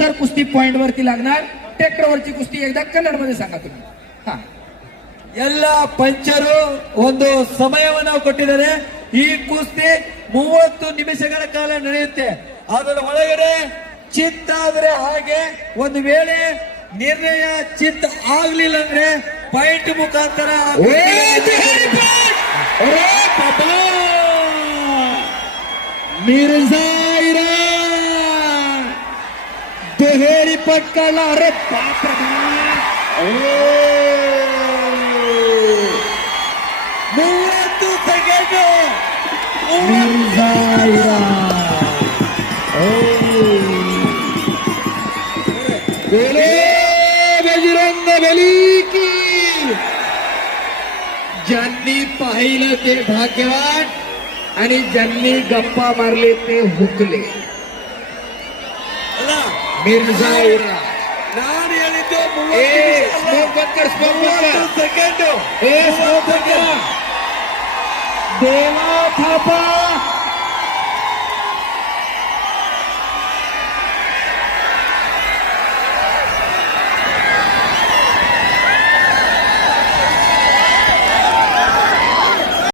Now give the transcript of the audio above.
तर कुस्ती पॉइंट वरती लागणार. ट्रॅक्टरवरची कुस्ती एकदा कन्नड मध्ये सांगा तुम्ही. हा, ಎಲ್ಲ ಪಂಚರು ಒಂದು ಸಮಯವನ್ನು ಕೊಟ್ಟಿದ್ದಾರೆ. ಈ ಕುಸ್ತಿ 30 ನಿಮಿಷಗಳ ಕಾಲ ನಡೆಯುತ್ತೆ. ಅದರ ಒಳಗಡೆ ಚಿತ್ತ ಆದ್ರೆ ಹಾಗೆ, ಒಂದು ವೇಳೆ ನಿರ್ಣಯ ಚಿತ್ತ ಆಗ್ಲಿಲ್ಲ ಅಂದ್ರೆ ಪಾಯಿಂಟ್ ಮುಖಾಂತರ मिर्झा दुहेरी पट काढला. अरे बाप रे, 30 ಸೆಕೆಂಡ್ मिर्झा बजरंग बली की. ज्यांनी पाहिलं ते भाग्यवान आणि ज्यांनी गप्पा मारले ते हुकले. ಅಲ್ಲ, मिर्झा ನಾನು ಹೇಳಿದ್ದು स्मोक बंद कर, स्मोक बंद कर. ಸೆಕೆಂಡ್ स्मोक बंद कर. देवा थापा